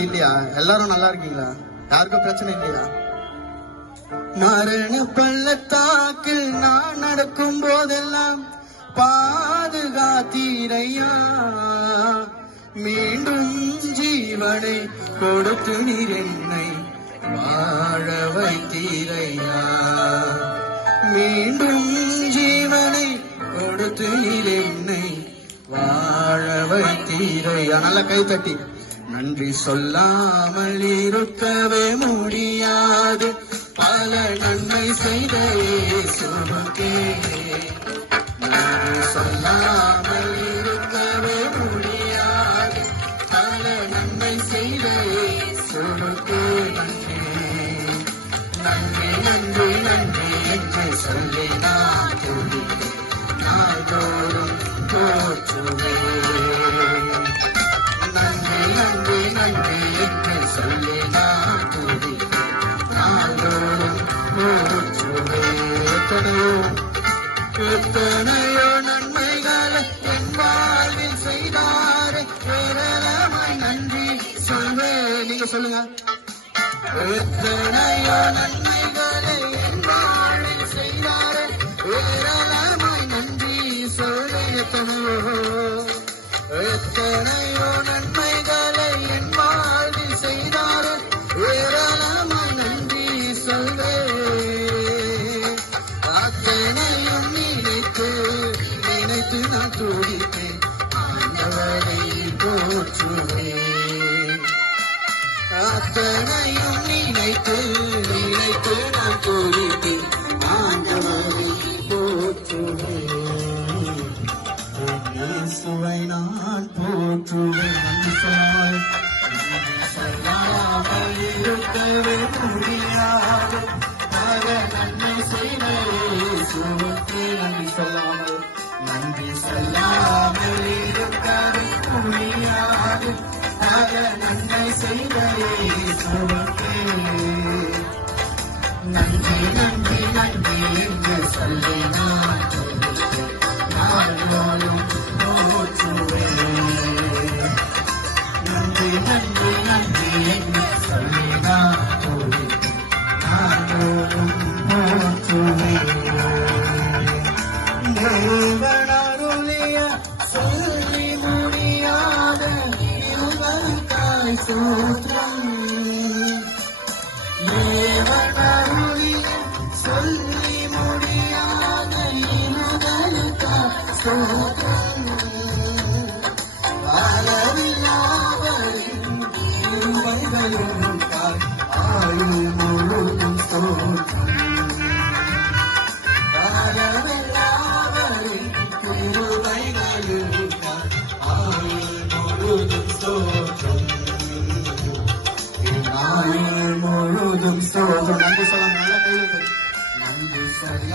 அப்படி இல்லையா? எல்லாரும் நல்லா இருக்கீங்களா? யாருக்கும் பிரச்சனை இல்லையா? மரண பள்ளத்தாக்கில் நான் நடக்கும் போதெல்லாம் பாதுகாத்தீரையா, மீண்டும் ஜீவனை கொடுத்து நீர் என்னை வாழ வைத்தீரையா, மீண்டும் ஜீவனை கொடுத்து நீர் என்னை வாழ வைத்தீரையா. நல்ல கை தட்டி. நன்றி சொல்லாமல் இருக்கவே முடியாது, பல நன்மை செய்த இயேசுவுக்கே. நன்றி சொல்லாமல் இருக்கவே முடியாது, பல நன்மை செய்த இயேசுவுக்கே நன்றி. நன்றி நன்றி நன்றி என்று சொல்லி நான் துதிப்பேன், நாள்தோறும் போற்றுவேன். நன்றி நன்றி நன்றி என்று சொல்லி நான் துதிப்பேன், நாள்தோறும் போற்றுவேன். எத்தனையோ நன்மைகளை என் வாழ்வில் செய்தாரே, ஏராளமாய் நன்றி சொல்வேன். நீங்க சொல்லுங்க. எத்தனையோ நன்மைகளை என் வாழ்வில் செய்தாரே, ஏராளமாய் நன்றி சொல்வேன். எத்தனையோ நன்மைகளை என் வாழ்வில் செய்தாரே, ஏராளமாய் நன்றி சொல்வேன். அத்தனையும் நினைத்து நினைத்து நான் துடிப்பேன், ஆண்டவரை போற்றுவேன். அத்தனையும் நினைத்து நினைத்து நான் துடிப்பேன், ஆண்டவரை போற்றுவேன். இயேசுவை நான் போற்றுவேன். நன்றி சொல்லாமல் இருக்கவே முடியாது, பல நன்மை செய்த இயேசுவுக்கே. நன்றி சொல்லாமல் நன்றி சொல்லாமல் இருக்கவே முடியாது, பல நன்மை செய்த இயேசுவுக்கே. நன்றி நன்றி நன்றி என்று சொல்லி நான் நாள்தோறும் போற்றுவேன். நன்றி நன்றி நன்றி என்று சொல்லி நான் நாள்தோறும் போற்றுவேன். தேவனருளிய சொல்லி முடியாத இருவருக்காய் ஸ்தோத்திரம். தேவனருளிய சொல்லி முடியாத இருவருக்காய் ஸ்தோத்திரம். அளவில்லாதவரின் கிருபைகளுக்காய் ஆயுள் முழுதும் ஸ்தோத்திரம். அளவில்லாதவரின் கிருபைகளுக்காய் ஆயுள் முழுதும் ஸ்தோத்திரம். ஆயுள் முழுதும் ஸ்தோத்திரம். நன்றி சொல்ல நல்ல கையில் நன்றி சொல்ல